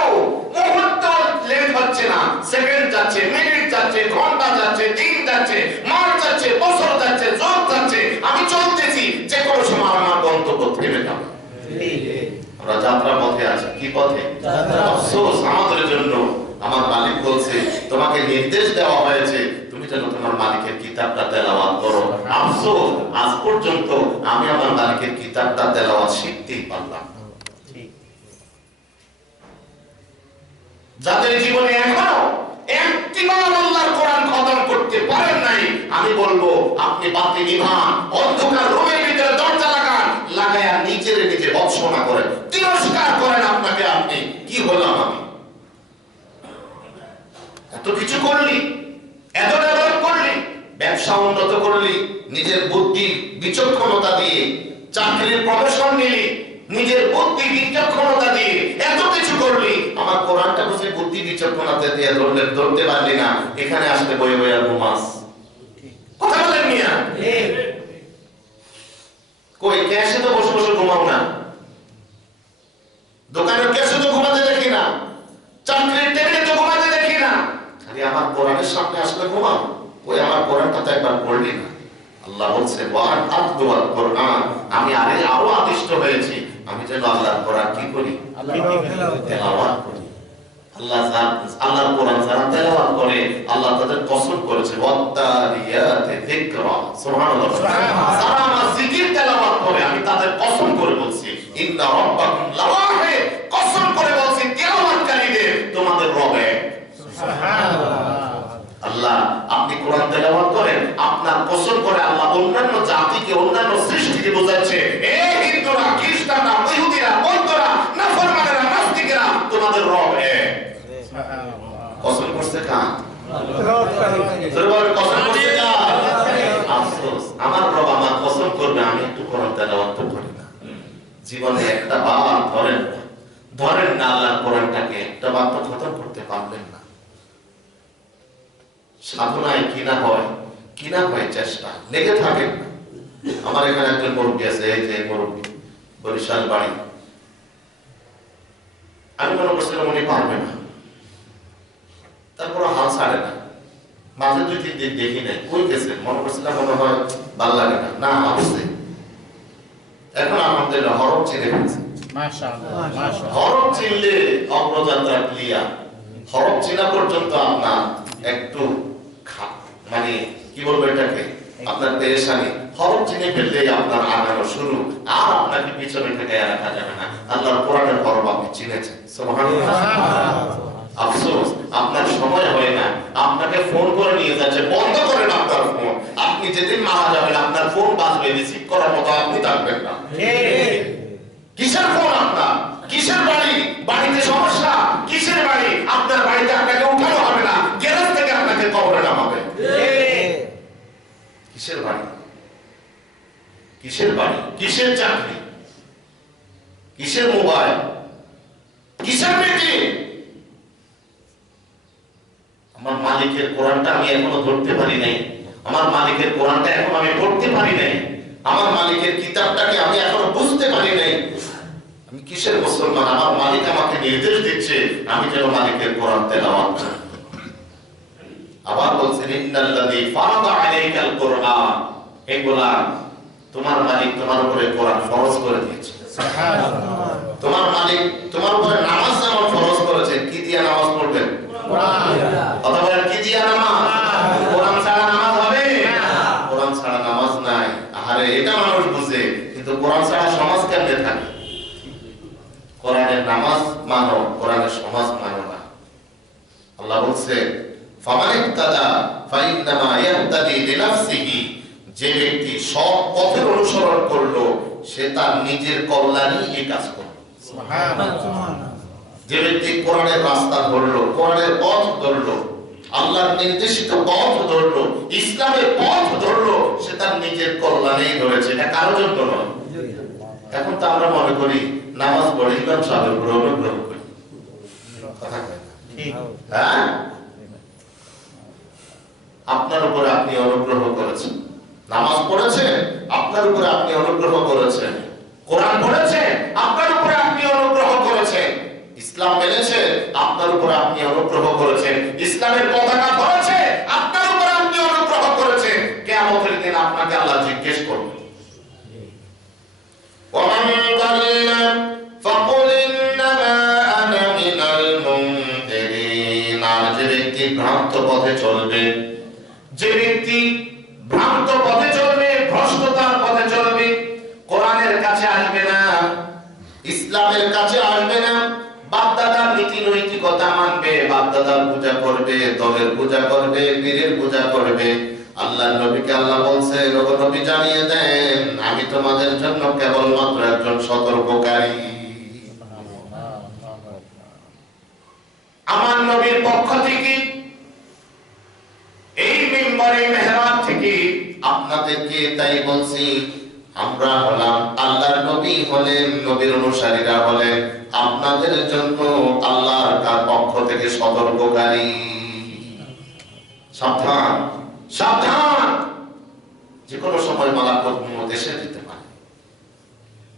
মুহূর্ত লেট হচ্ছে না, সেকেন্ড যাচ্ছে, মিনিট যাচ্ছে, ঘন্টা যাচ্ছে, দিন যাচ্ছে, মাস যাচ্ছে, বছর যাচ্ছে, যুগ যাচ্ছে, আমি চলতেছি, যে কোনো সময় আমার গন্তব্য থেমে যাবে। আমরা যাত্রা পথে আছি। কি পথে? আফসোস আমাদের জন্য। আমার মালিক বলছে তোমাকে নির্দেশ দেওয়া হয়েছে তুমি যেন তোমার মালিকের কিতাবটা তেলাওয়াত করো। আফসোস আজ পর্যন্ত আমি আমার মালিকের কিতাবটা তেলাওয়াত শিখতেই পারলাম। যাদের জীবনে এখনো একটিবার আল্লাহর কোরআন খতম করতে পারেন নাই, আমি বলবো আপনি বাতি নিভান, অন্ধকার রুমের ভিতরে দরজা লাগান, লাগায়া নিজের নিজে ভৎসনা করেন, তিরস্কার করেন আপনাকে, আপনি কি হলাম আমি? এত কিছু করলি, এত ডেভেলপ করলি, ব্যবসা উন্নত করলি, নিজের বুদ্ধি বিচক্ষণতা দিয়ে চাকরির প্রমোশন নিলি, নিজের বুদ্ধি বিচক্ষণতা দিয়ে এত কিছু করলি, আমার কোরআনটা বুঝে বুদ্ধি বিচক্ষণতা দিয়ে ধরতে পারলি না, এখানে আসলে বয়ে বয়ে ঘুমাস। কথা বলেন মিয়া? কই ক্যাশে তো বসে বসে ঘুমাও না, দোকানের ক্যাশে তো ঘুমাতে দেখি না, চাকরির টেবিলে তো ঘুমাতে দেখি না, খালি আমার কোরআনের সামনে আসলে ঘুমাও। ওই আমার কোরআনটা তো একবার পড়লি না। আল্লাহ বলছে ওয়ান আতলুল কোরআন, আমি আরো আদিষ্ট হয়েছি আমি যেন আল্লাহর কোরআন কি করি? তেলাওয়াত করি। আল্লাহর কোরআন যারা তেলাওয়াত করে আল্লাহ তাদের কসম করেছে ওয়াত্তারিয়াতে যিকরা, সুবহানাল্লাহ, যারা আমার জিকির তেলাওয়াত করে আমি তাদের কসম করে বলছি ইন্না রাব্বাকুম লাওয়াহিদ, কসম করে বলছি তেলাওয়াতকারীদের তোমাদের রব এক। সুবহানাল্লাহ। আল্লাহ আপনি কোরআন তেলাওয়াত করেন, আপনার কসম করে আল্লাহ অন্যান্য জাতিকে, অন্যান্য সৃষ্টিকে বোঝাচ্ছে এ হিন্দুরা, খ্রিস্টানরা, ইহুদিরা, বৌদ্ধরা, নাফরমানেরা, নাস্তিকেরা তোমাদের রব এক। কসম করছে কার? কসম করছে কার? আফসোস আমার রব আমার কসম করবে আমি একটু কোরআন তেলাওয়াত করি না, জীবনে একটা বার ধরেন না, ধরেন না আল্লাহর কোরআনটাকে একটা বাক্য খতম করতে পারলেন না, সাধনায় কিনা হয় চেষ্টা লেগে থাকেন না। আমার এখানে একজন মুরব্বী আছে, এই যে মুরব্বী, বরিশাল বাড়ি। আমি মনে করছিলাম উনি পারবে না, তারপর হাল ছাড়ে না। মাঝে 2-3 দিন দেখি নাই, কই গেছে, মনে করছিলাম মনে হয় ভালো লাগে না আসছে। এখন আলহামদুলিল্লাহ হরফ চিনে ফেলছে। হরফ চিনলে অগ্রযাত্রা ক্লিয়ার। হরফ চেনা পর্যন্ত আপনার একটু মানে কি বলবো এটাকে, আপনার পেরেশানি। হরফ চিনে ফেললেই আপনার আগানো শুরু, আর আপনাকে পিছনে থেকে রাখা যাবে না। আল্লাহর কোরআনের হরফ আপনি চিনেছেন, সুবহানাল্লাহ। আফসোস আপনার সময় হয় না, আপনাকে ফোন করে নিয়ে যাচ্ছে, বন্ধ করেন আপনার ফোন। আপনি যেদিন মারা যাবেন আপনার ফোন বাজবে, রিসিভ করার মতো আপনি থাকবেন না। কিসের ফোন আপনার, কিসের বাড়ি, বাড়িতে সমস্যা, কিসের বাড়ি, আপনার বাড়িতে আপনাকে উঠানো হবে না, গ্যারেজ থেকে আপনাকে কবরে নামাবে। কিসের বাড়ি, কিসের বাড়ি, কিসের চাকরি, কিসের মোবাইল, কিসের বেটি? আমার মালিকের কোরআনটা আমি এখনো ধরতে পারি নাই, আমার মালিকের কোরআনটা এখন আমি পড়তে পারি নাই, আমার মালিকের কিতাবটাকে আমি এখনো বুঝতে পারি নাই। আমি কিসের মুসলমান? আমার মালিক আমাকে নির্দেশ দিচ্ছে আমি যেন মালিকের কোরআন তেলাওয়াত করি। আবার বলছেন ইন্নাল্লাযী ফারাদা আলাইকাল কোরআন, হে গোলাম তোমার মালিক তোমার উপরে কোরআন ফরজ করে দিয়েছে। সুবহানাল্লাহ। তোমার মালিক তোমার উপরে নামাজ যেমন ফরজ করেছে, কি দিয়ে নামাজ পড়বেন? কোরআন। কথা বলেন, কি দিয়ে নামাজ? কোরআন ছাড়া নামাজ হবে না। কোরআন ছাড়া নামাজ নাই। আরে এটা মানুষ বুঝে, কিন্তু কোরআন ছাড়া সমাজ কেমনে থাকে? কোরআনের নামাজ মানো, কোরআনের সমাজ মানো না। আল্লাহ বলছে ফামান ইত্তাদা ফাইন্নামা ইয়াহতাদি লিনাফসিহি, যে ব্যক্তি সব পথের অনুসরণ করলো সে তার নিজের কল্যাণই এই কাজ করলো। সুবহানাল্লাহ। যে ব্যক্তি কোরআনের রাস্তা ধরলো, কোরআনের পথ ধরলো, আল্লাহর নির্দেশিত পথ ধরলো, ইসলামের পথ ধরলো, সে তার নিজের কল্যাণেই ধরেছে, এটা কারোর জন্য নয়। এখন তো আমরা মনে করি নামাজ পড়ে ইমাম সাহেবের উপর অনুগ্রহ করি, কথা কয় ঠিক? হ্যাঁ, আপনার উপরে আপনি অনুগ্রহ করেছেন, নামাজ পড়েছেন আপনার উপরে আপনি অনুগ্রহ করেছেন, কোরআন পড়েছেন আপনার উপরে আপনি অনুগ্রহ করেছেন, ইসলাম মেনেছে আপনার উপরে আপনি অনুগ্রহ করেছেন, ইসলামের পতাকা ধরেছে আপনার উপরে আপনি অনুগ্রহ করেছেন। কিয়ামতের দিন আপনাকে আল্লাহ জিজ্ঞেস করবে, ওয়ামান যাল্লা ফাকুল ইন্নামা আনা মিনাল মুনদিরিন। আর যে ব্যক্তি ভ্রান্ত পথে চলবে, যে ব্যক্তি ভ্রান্ত পথে চলবে, ভ্রষ্টতার পথে চলবে, কোরআনের কাছে আসবে না, ইসলামের কাছে আসবে না, বাপদাদার নীতি নৈতিকতা মানবে, বাপদাদার পূজা করবে, দলের পূজা করবে, পীরের পূজা করবে, আল্লাহর নবীকে আল্লাহ বলছেন, ওগো নবী জানিয়ে দেন আমি তোমাদের জন্য কেবলমাত্র একজন সতর্ককারী। আমার নবীর পক্ষ থেকে এই মিম্বরে মেহরাব থেকে আপনাদেরকে তাই বলছি, আমরা হলাম আল্লাহর নবী হলেন, নবীর অনুসারীরা হলেন আপনাদের জন্য আল্লাহর পক্ষ থেকে সতর্ককারী। সাবধান, সাবধান, যে কোনো সময় মালাকুল মউত এসে যেতে পারে,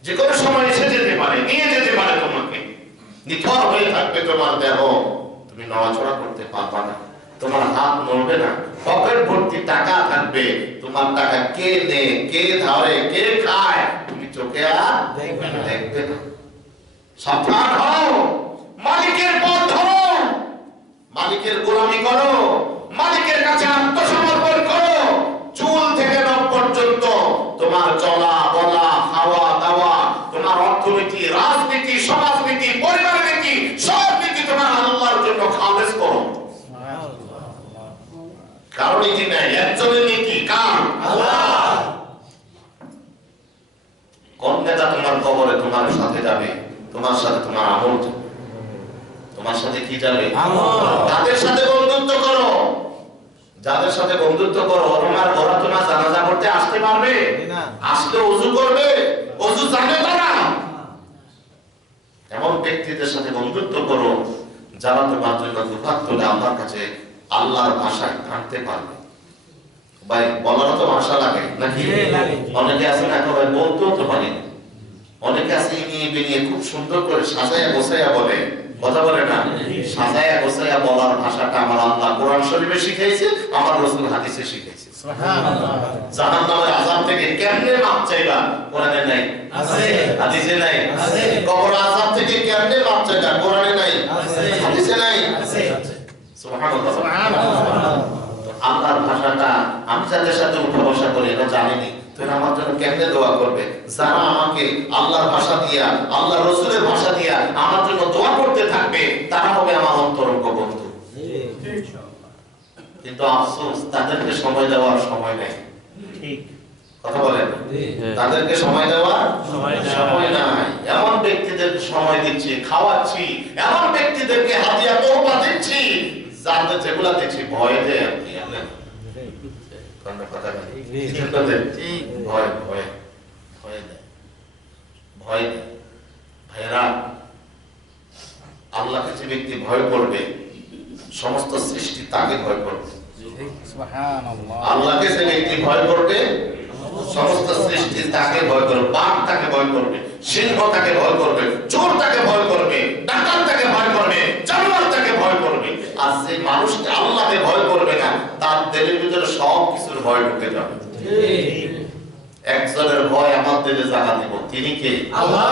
যে কোনো সময় এসে যেতে পারে, নিয়ে যেতে পারে তোমাকে। নিথর হয়ে থাকবে তোমার দেহ, তুমি নড়াচড়া করতে পারবা না, তোমার হাত নড়বে না, পকেট ভর্তি টাকা থাকবে, তোমার টাকা কে নেয়, কে ধরে, কে খায় তুমি চোখে আর দেখবে না। সাবধান হও, মালিকের পথ ধরো, মালিকের গোলামি করো, মালিকের কাছে আত্মসমর্পণ করো। চুল থেকে নখ পর্যন্ত তোমার চলা বলা, খাওয়া দাওয়া, তোমার অর্থনীতি, রাজনীতি, সমাজনীতি, পরিবার নীতি, সব নীতি তোমার আল্লাহর জন্য খালেস করো। কারো নীতি নেই, একজনের নীতি। কার? আল্লাহ। কোন নেতা তোমার কবরে তোমার সাথে যাবে? তোমার সাথে তোমার আমল যাবে। তোমার সাথে কি যাবে? আমল। তাদের সাথে বন্ধুত্ব করো, যাদের সাথে বন্ধুত্ব করো ওরা তোমার জানাজা করতে আসতে পারবে না, আসলে ওযু করবে, ওযু জানে তারা। এমন ব্যক্তিদের সাথে বন্ধুত্ব করো যারা তোমার জন্য দুহাত তুলে আল্লাহর কাছে আল্লাহর ভাষায় কাঁদতে পারবে। ভাই বলারও তো ভাষা লাগে নাকি? অনেকে আছে না একেবারে বলতেও তো পারি না, অনেকে আছে নিয়ে বেরিয়ে খুব সুন্দর করে সাজায়া গোছাইয়া বলে, কথা বলে না? সাজায়া গোছাইয়া বলার ভাষাটা আমার আল্লাহ কোরআন শরীফে শিখাইছে, আমার রাসূল হাদিসে শিখাইছে। সুবহানাল্লাহ। জাহান্নামের আযাব থেকে কেমনে মাপ চাইবা কোরআনে নাই, আছে। হাদিসে নাই, আছে। কবর আযাব থেকে কেমনে মাপ চাইবা কোরআনে নাই, আছে। হাদিসে নাই, আছে। সুবহানাল্লাহ, সুবহানাল্লাহ। আল্লাহর ভাষাটা আমি যাদের সাথে উঠা বসা করি এটা জানিনি, তোরা আমার জন্য কেমনে দোয়া করবে? যারা আমাকে আল্লাহর ভাষা দিয়া, আল্লাহর রাসূলের ভাষা দিয়া আমার জন্য দোয়া করতে থাকবে তারা হবে আমার অন্তরঙ্গ বন্ধু। কিন্তু আফসোস তাদেরকে সময় দেওয়ার সময় নেই। ঠিক কথা বলেন, তাদেরকে সময় দেওয়ার সময় নাই। এমন ব্যক্তিদের সময় দিচ্ছি, খাওয়াচ্ছি, এমন ব্যক্তিদেরকে হাদিয়া তোহফা দিচ্ছি যাদের যেগুলা দিচ্ছি ভয় দেয়। আপনি কথা ভয় ভয় ভয় দেয়, ভয় দেয়। ভাইরা, আল্লাহকে যে ব্যক্তি ভয় করবে সমস্ত সৃষ্টি তাকে ভয় করবে। আল্লাহকে যে ব্যক্তি ভয় করবে সমস্ত সৃষ্টি তাকে ভয় করবে। বাঘ তাকে ভয় করবে, সিংহ তাকে ভয় করবে, চোর তাকে ভয় করবে, ডাকাত তাকে ভয় করবে, জানোয়ার তাকে ভয় করবে। আর যে মানুষটা আল্লাহকে ভয় করবে না তার দিলের ভিতরে সব কিছুর ভয় ঢুকে যাবে। একজনের ভয় আমার দিলে জায়গা দিব, তিনি কে? আল্লাহ।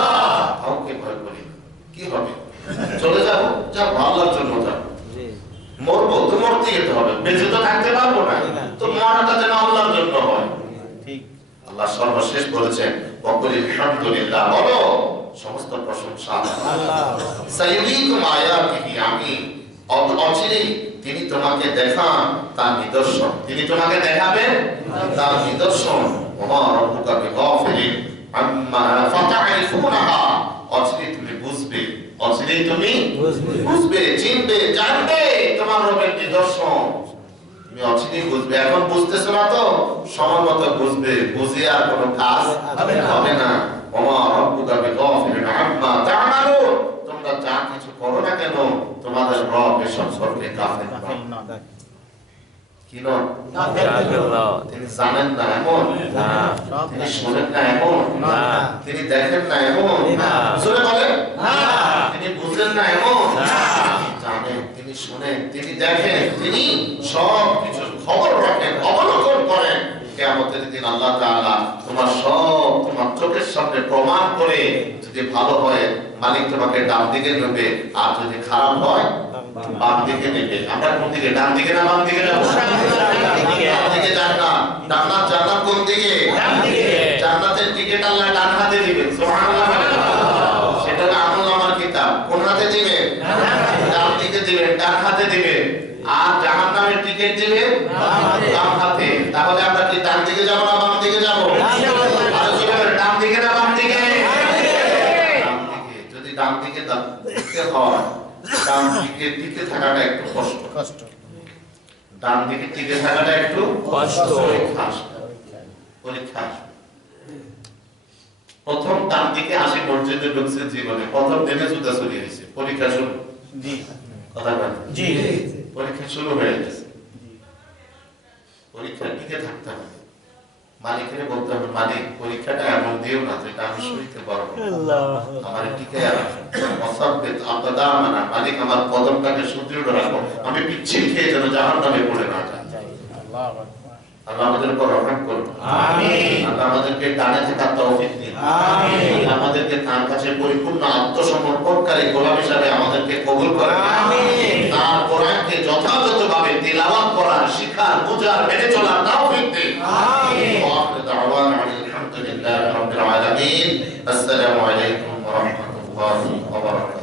কাউকে ভয় করি কি হবে? চলে যাবো, যা আল্লাহর জন্য যাবো। মরবো তো মরতে যেতে হবে, বেঁচে তো থাকতে পারবো না, তো মরাটা যেন আল্লাহর জন্য হয়। ঠিক আল্লাহ সর্বশেষ বলেছেন ওয়াকুল আলহামদুলিল্লাহ, বলো সমস্ত প্রশংসা আল্লাহ। সাইয়্যিদুকুম আয়াতিহি, আমি অচিরেই তিনি তোমাকে দেখান তার নিদর্শন, তিনি তোমাকে দেখাবেন তার নিদর্শন। ওমা রাব্বুকা বিগাফিলিন আম্মা ফাতারিফুনাহা, অচিরেই তুমি বুঝবে, অচিরেই তুমি বুঝবে, চিনবে, জানবে তোমার রবের নিদর্শন। তুমি অচিরেই বুঝবে, এখন বুঝতেছো না তো সময় মতো বুঝবে, বুঝে আর কোনো কাজ হবে না। ওমা রাব্বুকা বিগাফিলিন আম্মা তা'মালুন, তোমরা যা কিছু করো না কেন তোমাদের রব এসব সম্পর্কে গাফিল না। কি নন? তিনি জানেন না এমন না, তিনি শুনেন না এমন না, তিনি দেখেন না এমন না, শুনে বলেন না, তিনি বুঝেন না এমন না, জানেন, তিনি শুনেন, তিনি দেখেন, তিনি সব কিছু খবর রাখেন, অবলোকন করেন। কিয়ামতের দিন আল্লাহ তাআলা তোমার সব তোমার চোখের সামনে প্রমাণ করে, যদি ভালো হয় মালিক তোমাকে ডান দিকে নেবে, আর যদি খারাপ হয় বাম দিকে নেবে। আমরা কোন দিকে? ডান দিকে না বাম দিকে যাব? ডান দিকে। জান্নাত, জান্নাত, জান্নাত কোন দিকে? ডান দিকে। জান্নাতের টিকিট আল্লাহ ডান হাতে দিবেন, সুবহানাল্লাহ। সেটা আমলনামার কিতাব কোন হাতে দিবেন? ডান দিকে দিবেন, ডান হাতে দিবেন। আর জাহান্নামের টিকিট দিবেন বাম হাতে। তাহলে আমরা কি ডান দিকে যাব না বাম দিকে যাব? আর যদি ডান দিকে না বাম দিকে? ডান দিকে। যদি ডান দিকে দেখতে হয় ডান দিকে টিকে থাকাটা একটু কষ্ট, ডান দিকে টিকে থাকাটা একটু কষ্ট, পরীক্ষা। প্রথম ডান দিকে আসে মসজিদে ঢুকছে জীবনে, প্রথম দিনে জুতা চুরি হয়েছে, পরীক্ষা শুরু। জি কথা বলেন, জি পরীক্ষা শুরু হয়ে গেছে। পরীক্ষা টিকে থাকতে হবে, মালিকের বলতে হবে মালিক পরীক্ষাটা এমন দিও না যেটা আমি সইতে পারবো, আমার টিকে মালিক আমার কদমটাকে সুদৃঢ় রাখো, আমি পিচ্ছিল খেয়ে যেন জাহান্নামে পড়ে না যাই। আল্লাহ আমাদের উপর রহমত করুন, আমিন। আল্লাহ আমাদেরকে ডানে থাকার তৌফিক দিন, আমিন। আমাদেরকে তার কাছে পরিপূর্ণ আত্মসমর্পণকারী গোলাম হিসেবে আমাদেরকে কবুল করেন, আমিন। তার কোরআনকে যথাযথভাবে তিলাওয়াত করার, শিখার, বোঝার, মেনে চলার তৌফিক দিন, আমিন। ওয়া আখিরু দাওয়ানা আলহামদুলিল্লাহি রাব্বিল আলামিন। আসসালামু আলাইকুম ওয়া রাহমাতুল্লাহি ওয়া বারাকাতুহু।